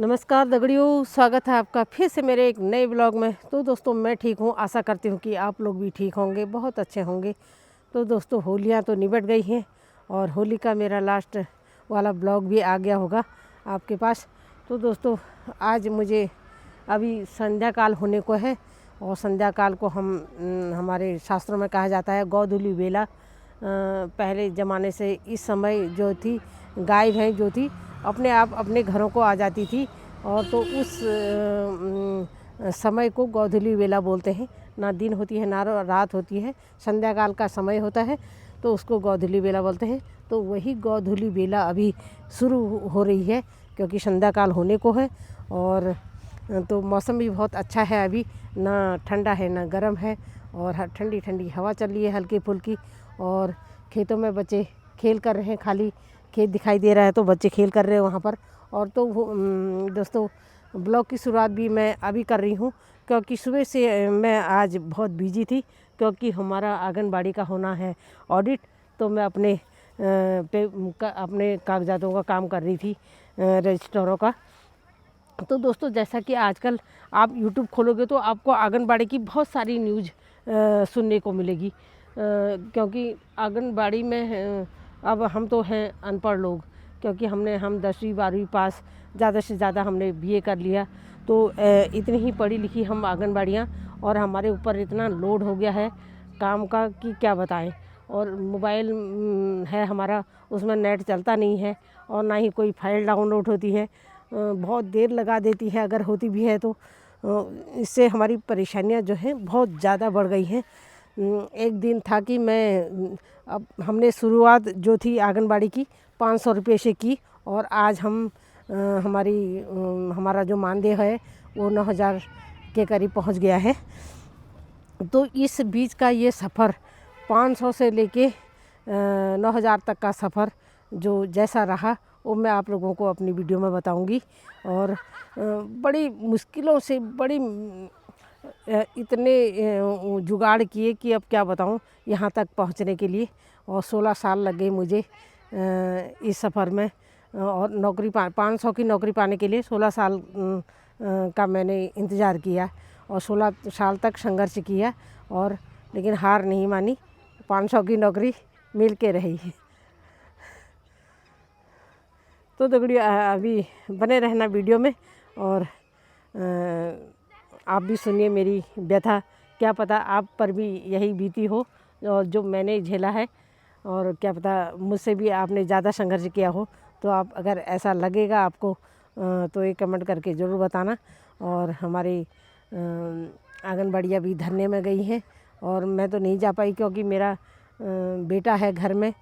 नमस्कार दगड़ियों, स्वागत है आपका फिर से मेरे एक नए ब्लॉग में। तो दोस्तों मैं ठीक हूँ, आशा करती हूँ कि आप लोग भी ठीक होंगे, बहुत अच्छे होंगे। तो दोस्तों होलियाँ तो निबट गई हैं और होली का मेरा लास्ट वाला ब्लॉग भी आ गया होगा आपके पास। तो दोस्तों आज मुझे अभी संध्या काल होने को है और संध्या काल को हमारे शास्त्रों में कहा जाता है गोधूली बेला। पहले ज़माने से इस समय जो थी गाय भैंस जो थी अपने आप अपने घरों को आ जाती थी और तो उस समय को गोधूली बेला बोलते हैं। ना दिन होती है ना रात होती है, संध्या काल का समय होता है तो उसको गोधूली बेला बोलते हैं। तो वही गोधूली बेला अभी शुरू हो रही है क्योंकि संध्या काल होने को है और तो मौसम भी बहुत अच्छा है। अभी ना ठंडा है ना गर्म है और ठंडी ठंडी हवा चल रही है हल्की फुल्की और खेतों में बच्चे खेल कर रहे हैं। खाली खेत दिखाई दे रहा है तो बच्चे खेल कर रहे हैं वहाँ पर। और तो दोस्तों ब्लॉग की शुरुआत भी मैं अभी कर रही हूँ क्योंकि सुबह से मैं आज बहुत बिजी थी क्योंकि हमारा आंगनबाड़ी का होना है ऑडिट। तो मैं अपने कागजातों का काम कर रही थी, रजिस्टरों का। तो दोस्तों जैसा कि आजकल आप YouTube खोलोगे तो आपको आंगनबाड़ी की बहुत सारी न्यूज़ सुनने को मिलेगी क्योंकि आंगनबाड़ी में अब हम तो हैं अनपढ़ लोग क्योंकि हम 10वीं 12वीं पास, ज़्यादा से ज़्यादा हमने BA कर लिया। तो इतनी ही पढ़ी लिखी हम आंगनबाड़ियाँ और हमारे ऊपर इतना लोड हो गया है काम का कि क्या बताएं। और मोबाइल है हमारा, उसमें नेट चलता नहीं है और ना ही कोई फाइल डाउनलोड होती है, बहुत देर लगा देती है अगर होती भी है तो। इससे हमारी परेशानियां जो हैं बहुत ज़्यादा बढ़ गई हैं। एक दिन था कि अब हमने शुरुआत जो थी आंगनबाड़ी की 500 रुपये से की और आज हमारा जो मानदेय है वो 9,000 के करीब पहुंच गया है। तो इस बीच का ये सफ़र 500 से लेके 9,000 तक का सफ़र जो जैसा रहा वो मैं आप लोगों को अपनी वीडियो में बताऊंगी। और बड़ी मुश्किलों से इतने जुगाड़ किए कि अब क्या बताऊं यहाँ तक पहुँचने के लिए। और 16 साल लग गए मुझे इस सफ़र में और 500 की नौकरी पाने के लिए 16 साल का मैंने इंतज़ार किया और 16 साल तक संघर्ष किया और लेकिन हार नहीं मानी, 500 की नौकरी मिल के रही। तो दगड़ियों अभी बने रहना वीडियो में और आप भी सुनिए मेरी व्यथा, क्या पता आप पर भी यही बीती हो और जो मैंने झेला है और क्या पता मुझसे भी आपने ज़्यादा संघर्ष किया हो। तो आप अगर ऐसा लगेगा आपको तो एक कमेंट करके ज़रूर बताना। और हमारी आंगनबाड़ियाँ भी धरने में गई हैं और मैं तो नहीं जा पाई क्योंकि मेरा बेटा है घर में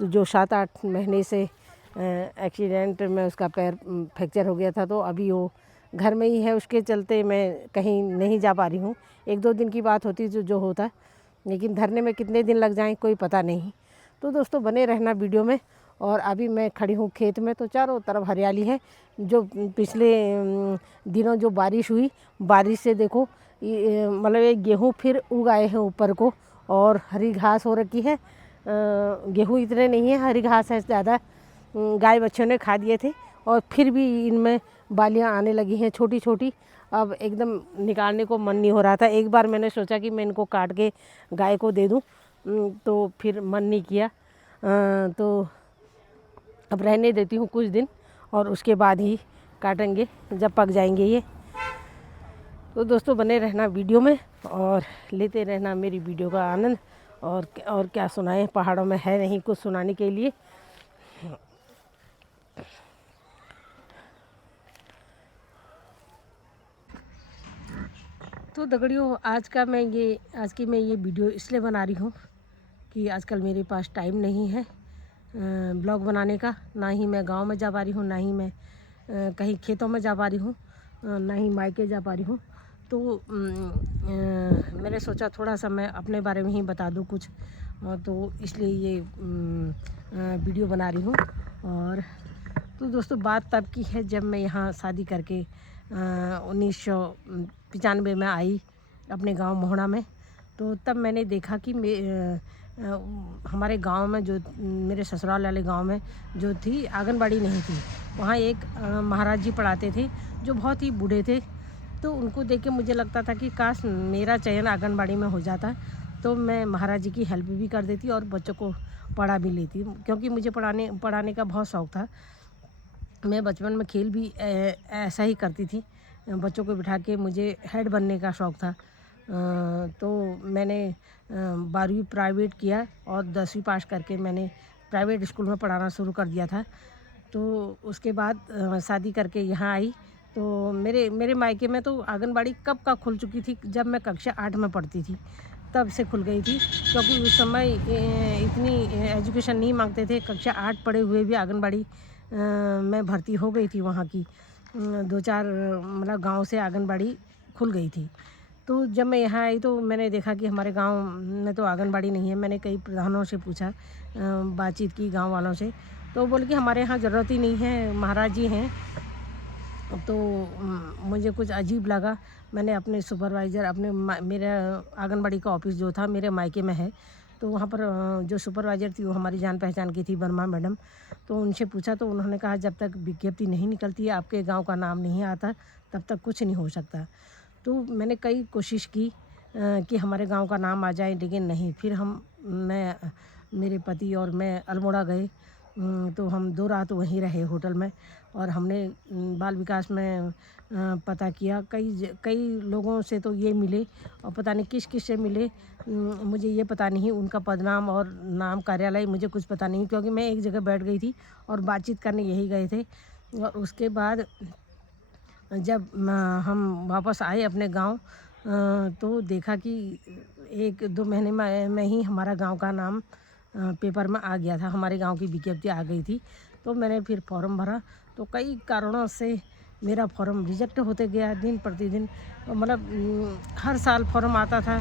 तो जो 7-8 महीने से एक्सीडेंट में उसका पैर फ्रैक्चर हो गया था तो अभी वो घर में ही है, उसके चलते मैं कहीं नहीं जा पा रही हूँ। 1-2 दिन की बात होती जो होता, लेकिन धरने में कितने दिन लग जाएं कोई पता नहीं। तो दोस्तों बने रहना वीडियो में। और अभी मैं खड़ी हूँ खेत में तो चारों तरफ हरियाली है। जो पिछले दिनों जो बारिश हुई, बारिश से देखो मतलब ये गेहूँ फिर उग आए हैं ऊपर को और हरी घास हो रखी है। गेहूँ इतने नहीं है, हरी घास है ज़्यादा, गाय बच्चों ने खा दिए थे और फिर भी इनमें बालियाँ आने लगी हैं छोटी छोटी। अब एकदम निकालने को मन नहीं हो रहा था। एक बार मैंने सोचा कि मैं इनको काट के गाय को दे दूं तो फिर मन नहीं किया। तो अब रहने देती हूँ कुछ दिन और उसके बाद ही काटेंगे जब पक जाएंगे ये। तो दोस्तों बने रहना वीडियो में और लेते रहना मेरी वीडियो का आनंद। और क्या सुनाएं, पहाड़ों में है नहीं कुछ सुनाने के लिए। तो दगड़ियों आज की मैं ये वीडियो इसलिए बना रही हूँ कि आजकल मेरे पास टाइम नहीं है ब्लॉग बनाने का। ना ही मैं गांव में जा पा रही हूँ, ना ही मैं कहीं खेतों में जा पा रही हूँ, ना ही मायके जा पा रही हूँ। तो मैंने सोचा थोड़ा सा मैं अपने बारे में ही बता दूँ कुछ, तो इसलिए ये वीडियो बना रही हूँ। और तो दोस्तों बात तब की है जब मैं यहाँ शादी करके 1995 में आई अपने गांव मोहना में। तो तब मैंने देखा कि हमारे गांव में जो मेरे ससुराल वाले गांव में जो थी आंगनबाड़ी नहीं थी। वहाँ एक महाराज जी पढ़ाते थे जो बहुत ही बूढ़े थे। तो उनको देख के मुझे लगता था कि काश मेरा चयन आंगनबाड़ी में हो जाता तो मैं महाराज जी की हेल्प भी कर देती और बच्चों को पढ़ा भी लेती, क्योंकि मुझे पढ़ाने का बहुत शौक़ था। मैं बचपन में खेल भी ऐसा ही करती थी। बच्चों को बिठा के मुझे हेड बनने का शौक़ था। तो मैंने 12वीं प्राइवेट किया और 10वीं पास करके मैंने प्राइवेट स्कूल में पढ़ाना शुरू कर दिया था। तो उसके बाद शादी करके यहाँ आई तो मेरे मायके में तो आंगनबाड़ी कब का खुल चुकी थी, जब मैं कक्षा 8 में पढ़ती थी तब से खुल गई थी, क्योंकि उस समय इतनी एजुकेशन नहीं मांगते थे। कक्षा 8 पढ़े हुए भी आंगनबाड़ी मैं भर्ती हो गई थी वहाँ की। 2-4 मतलब गांव से आंगनबाड़ी खुल गई थी। तो जब मैं यहाँ आई तो मैंने देखा कि हमारे गांव में तो आंगनबाड़ी नहीं है। मैंने कई प्रधानों से पूछा, बातचीत की गांव वालों से, तो बोले कि हमारे यहाँ ज़रूरत ही नहीं है, महाराज जी हैं। तो मुझे कुछ अजीब लगा। मैंने अपने सुपरवाइज़र मेरा आंगनबाड़ी का ऑफिस जो था मेरे मायके में है, तो वहाँ पर जो सुपरवाइज़र थी वो हमारी जान पहचान की थी, वर्मा मैडम। तो उनसे पूछा तो उन्होंने कहा जब तक विज्ञप्ति नहीं निकलती है, आपके गांव का नाम नहीं आता, तब तक कुछ नहीं हो सकता। तो मैंने कई कोशिश की कि हमारे गांव का नाम आ जाए, लेकिन नहीं। फिर मेरे पति और मैं अल्मोड़ा गए। तो हम 2 रात वहीं रहे होटल में और हमने बाल विकास में पता किया। कई लोगों से तो ये मिले और पता नहीं किस से मिले। मुझे ये पता नहीं, उनका पदनाम और नाम कार्यालय मुझे कुछ पता नहीं, क्योंकि मैं एक जगह बैठ गई थी और बातचीत करने यही गए थे। और उसके बाद जब हम वापस आए अपने गांव तो देखा कि 1-2 महीने में ही हमारा गांव का नाम पेपर में आ गया था, हमारे गांव की विज्ञप्ति आ गई थी। तो मैंने फिर फॉर्म भरा, तो कई कारणों से मेरा फॉर्म रिजेक्ट होते गया दिन प्रतिदिन। मतलब हर साल फॉर्म आता था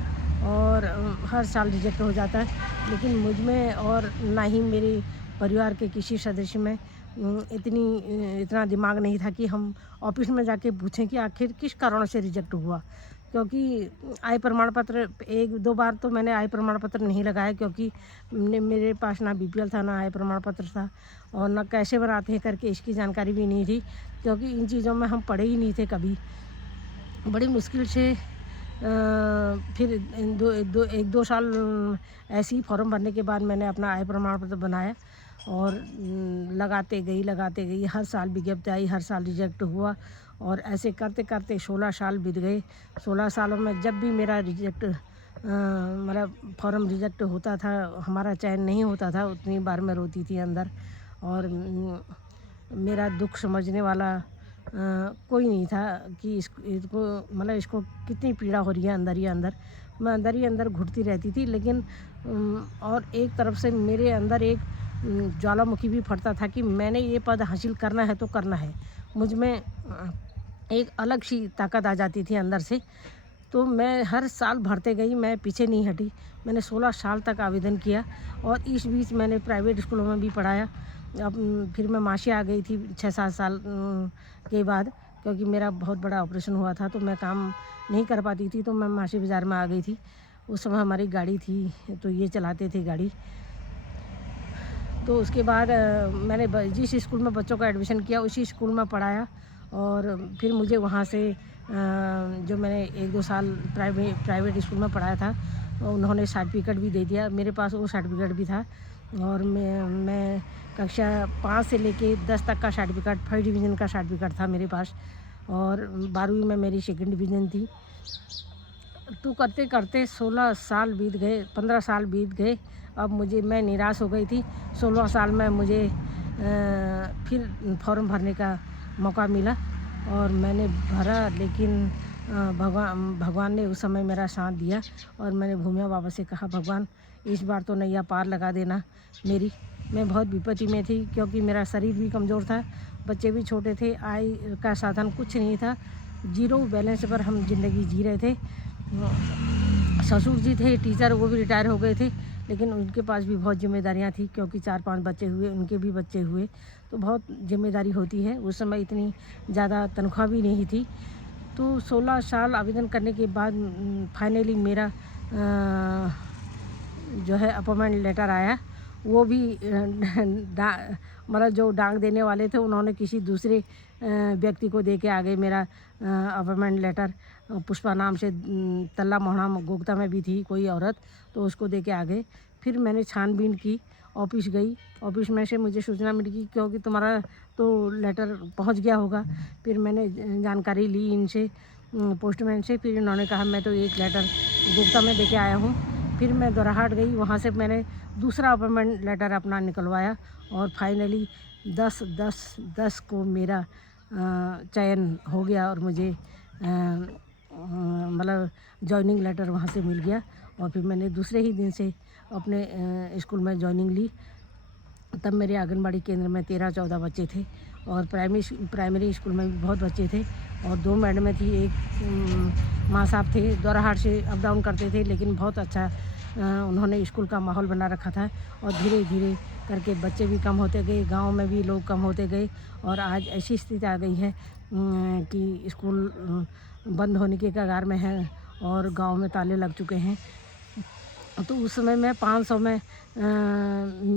और हर साल रिजेक्ट हो जाता है, लेकिन मुझ में और ना ही मेरे परिवार के किसी सदस्य में इतना दिमाग नहीं था कि हम ऑफिस में जाके पूछें कि आखिर किस कारण से रिजेक्ट हुआ। क्योंकि आय प्रमाण पत्र 1-2 बार तो मैंने आय प्रमाण पत्र नहीं लगाया, क्योंकि मेरे पास ना बीपीएल था, ना आय प्रमाण पत्र था और ना कैसे बनाते हैं करके इसकी जानकारी भी नहीं थी, क्योंकि इन चीज़ों में हम पढ़े ही नहीं थे कभी। बड़ी मुश्किल से फिर 1-2 साल ऐसे ही फॉर्म भरने के बाद मैंने अपना आय प्रमाण पत्र बनाया और लगाते गई। हर साल विज्ञप्ति आई, हर साल रिजेक्ट हुआ और ऐसे करते करते 16 साल बीत गए। 16 सालों में जब भी मेरा मतलब फॉर्म रिजेक्ट होता था, हमारा चयन नहीं होता था, उतनी बार मैं रोती थी अंदर। और मेरा दुख समझने वाला कोई नहीं था कि इसको मतलब इसको कितनी पीड़ा हो रही है अंदर ही अंदर। मैं अंदर ही अंदर घुटती रहती थी, लेकिन और एक तरफ से मेरे अंदर एक ज्वालामुखी भी फटता था कि मैंने ये पद हासिल करना है तो करना है। मुझ में एक अलग सी ताकत आ जाती थी अंदर से। तो मैं हर साल भरते गई, मैं पीछे नहीं हटी। मैंने 16 साल तक आवेदन किया और इस बीच मैंने प्राइवेट स्कूलों में भी पढ़ाया। अब फिर मैं मासी आ गई थी 6-7 साल के बाद, क्योंकि मेरा बहुत बड़ा ऑपरेशन हुआ था तो मैं काम नहीं कर पाती थी, तो मैं मासी बाज़ार में आ गई थी। उस समय हमारी गाड़ी थी तो ये चलाते थे गाड़ी। तो उसके बाद मैंने जिस स्कूल में बच्चों का एडमिशन किया उसी स्कूल में पढ़ाया और फिर मुझे वहाँ से जो मैंने 1-2 साल प्राइवेट स्कूल में पढ़ाया था, उन्होंने सर्टिफिकेट भी दे दिया। मेरे पास वो सर्टिफिकेट भी था और मैं कक्षा 5 से लेके 10 तक का सर्टिफिकेट, फर्स्ट डिवीज़न का सर्टिफिकेट था मेरे पास और 12वीं में मेरी सेकंड डिवीज़न थी। तो करते करते 16 साल बीत गए, 15 साल बीत गए। अब मैं निराश हो गई थी। 16 साल में मुझे फिर फॉर्म भरने का मौका मिला और मैंने भरा, लेकिन भगवान ने उस समय मेरा साथ दिया और मैंने भूमिया बाबा से कहा, भगवान इस बार तो नैया पार लगा देना मेरी। मैं बहुत विपत्ति में थी, क्योंकि मेरा शरीर भी कमज़ोर था, बच्चे भी छोटे थे, आय का साधन कुछ नहीं था, ज़ीरो बैलेंस पर हम ज़िंदगी जी रहे थे। ससुर जी थे टीचर, वो भी रिटायर हो गए थे, लेकिन उनके पास भी बहुत जिम्मेदारियां थी, क्योंकि 4-5 बच्चे हुए, उनके भी बच्चे हुए, तो बहुत जिम्मेदारी होती है। उस समय इतनी ज़्यादा तनख्वाह भी नहीं थी। तो 16 साल आवेदन करने के बाद फाइनली मेरा जो है अपॉइंटमेंट लेटर आया, वो भी मतलब जो डांग देने वाले थे उन्होंने किसी दूसरे व्यक्ति को दे के आ गए मेरा अपॉइंटमेंट लेटर। पुष्पा नाम से तल्ला मोहना गोगता में भी थी कोई औरत, तो उसको दे के आ गए। फिर मैंने छानबीन की, ऑफिस गई, ऑफिस में से मुझे सूचना मिली कि क्योंकि तुम्हारा तो लेटर पहुंच गया होगा। फिर मैंने जानकारी ली इनसे, पोस्टमैन से। फिर इन्होंने कहा मैं तो एक लेटर गोगता में दे के आया हूँ। फिर मैं दोराहाट गई, वहाँ से मैंने दूसरा अपॉइंटमेंट लेटर अपना निकलवाया और फाइनली 10/10/10 को मेरा चयन हो गया और मुझे मतलब जॉइनिंग लेटर वहाँ से मिल गया। और फिर मैंने दूसरे ही दिन से अपने स्कूल में जॉइनिंग ली। तब मेरे आंगनबाड़ी केंद्र में 13-14 बच्चे थे और प्राइमरी स्कूल में भी बहुत बच्चे थे और 2 मैडमें थी। एक माँ साहब थे, दोराहाट से अप डाउन करते थे, लेकिन बहुत अच्छा उन्होंने स्कूल का माहौल बना रखा था। और धीरे धीरे करके बच्चे भी कम होते गए, गांव में भी लोग कम होते गए और आज ऐसी स्थिति आ गई है कि स्कूल बंद होने के कगार में है और गांव में ताले लग चुके हैं। तो उस समय मैं 500 में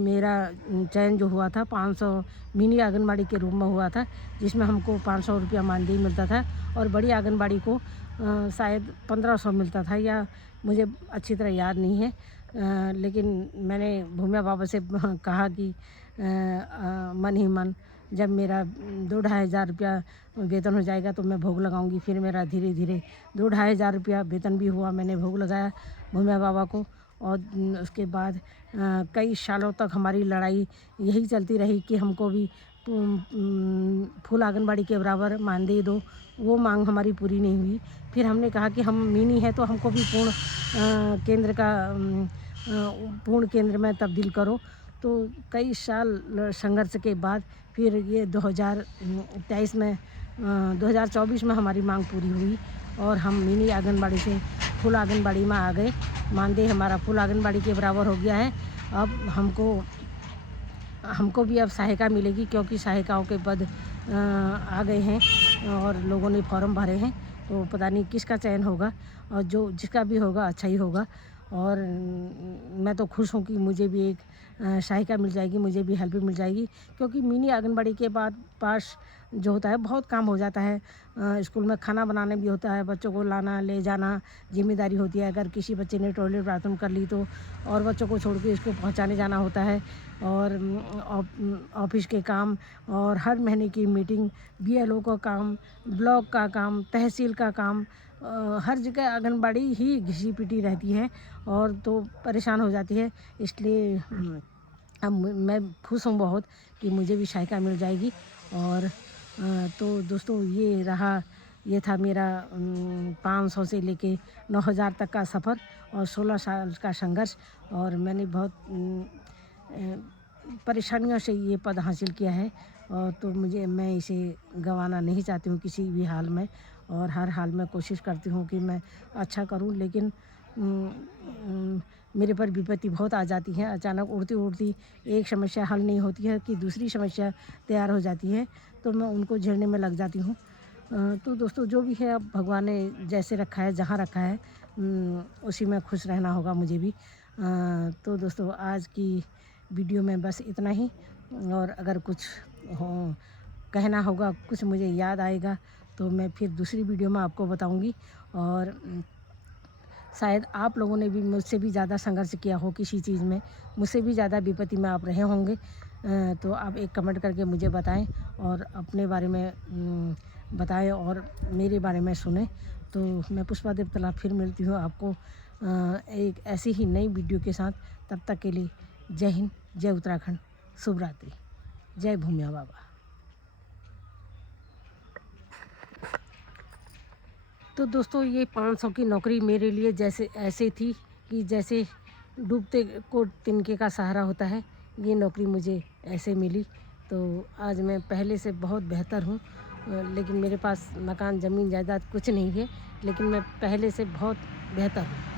मेरा चयन जो हुआ था, 500 मिनी आंगनबाड़ी के रूप में हुआ था, जिसमें हमको 500 रुपया मानदेय मिलता था और बड़ी आंगनबाड़ी को शायद 1500 मिलता था, या मुझे अच्छी तरह याद नहीं है। लेकिन मैंने भूमिया बाबा से कहा कि मन ही मन जब मेरा 2-2.5 हज़ार रुपया वेतन हो जाएगा तो मैं भोग लगाऊंगी। फिर मेरा धीरे धीरे 2-2.5 हज़ार रुपया वेतन भी हुआ, मैंने भोग लगाया भूमिया बाबा को। और उसके बाद कई सालों तक हमारी लड़ाई यही चलती रही कि हमको भी फुल आंगनबाड़ी के बराबर मानदेय दो। वो मांग हमारी पूरी नहीं हुई। फिर हमने कहा कि हम मिनी है तो हमको भी पूर्ण केंद्र में तब्दील करो। तो कई साल संघर्ष के बाद फिर ये 2023 में 2024 में हमारी मांग पूरी हुई और हम मिनी आंगनबाड़ी से फुल आंगनबाड़ी में आ गए। मानदेय हमारा फुल आंगनबाड़ी के बराबर हो गया है। अब हमको भी अब सहायिका मिलेगी, क्योंकि सहायिकाओं के पद आ गए हैं और लोगों ने फॉर्म भरे हैं। तो पता नहीं किसका चयन होगा, और जो जिसका भी होगा अच्छा ही होगा। और मैं तो खुश हूँ कि मुझे भी एक सहायिका मिल जाएगी, मुझे भी हेल्प मिल जाएगी, क्योंकि मिनी आंगनबाड़ी के बाद पास जो होता है बहुत काम हो जाता है। स्कूल में खाना बनाने भी होता है, बच्चों को लाना ले जाना जिम्मेदारी होती है। अगर किसी बच्चे ने टॉयलेट बाथरूम कर ली तो और बच्चों को छोड़ के इसको पहुंचाने जाना होता है। और ऑफिस के काम और हर महीने की मीटिंग, BLO का काम, ब्लॉक का काम, तहसील का काम, हर जगह आंगनबाड़ी ही घिसी पिटी रहती है और तो परेशान हो जाती है। इसलिए अब मैं खुश हूँ बहुत कि मुझे भी सहायता मिल जाएगी। और तो दोस्तों ये था मेरा 500 से लेके 9000 तक का सफ़र और 16 साल का संघर्ष। और मैंने बहुत परेशानियों से ये पद हासिल किया है और तो मैं इसे गंवाना नहीं चाहती हूँ किसी भी हाल में। और हर हाल में कोशिश करती हूँ कि मैं अच्छा करूँ, लेकिन मेरे पर विपत्ति बहुत आ जाती है। अचानक उड़ती उड़ती एक समस्या हल नहीं होती है कि दूसरी समस्या तैयार हो जाती है, तो मैं उनको झेलने में लग जाती हूँ। तो दोस्तों जो भी है, अब भगवान ने जैसे रखा है, जहाँ रखा है उसी में खुश रहना होगा मुझे भी। तो दोस्तों आज की वीडियो में बस इतना ही। और अगर कुछ कहना होगा, कुछ मुझे याद आएगा तो मैं फिर दूसरी वीडियो में आपको बताऊंगी। और शायद आप लोगों ने भी मुझसे भी ज़्यादा संघर्ष किया हो किसी चीज़ में, मुझसे भी ज़्यादा विपत्ति में आप रहे होंगे। तो आप एक कमेंट करके मुझे बताएं और अपने बारे में बताएं और मेरे बारे में सुने। तो मैं पुष्पा देवतला फिर मिलती हूँ आपको एक ऐसी ही नई वीडियो के साथ। तब तक के लिए जय हिंद, जय उत्तराखंड, शुभ रात्रि, जय भूमिया बाबा। तो दोस्तों ये 500 की नौकरी मेरे लिए ऐसे थी कि जैसे डूबते को तिनके का सहारा होता है। ये नौकरी मुझे ऐसे मिली, तो आज मैं पहले से बहुत बेहतर हूँ। लेकिन मेरे पास मकान, ज़मीन, जायदाद कुछ नहीं है, लेकिन मैं पहले से बहुत बेहतर हूँ।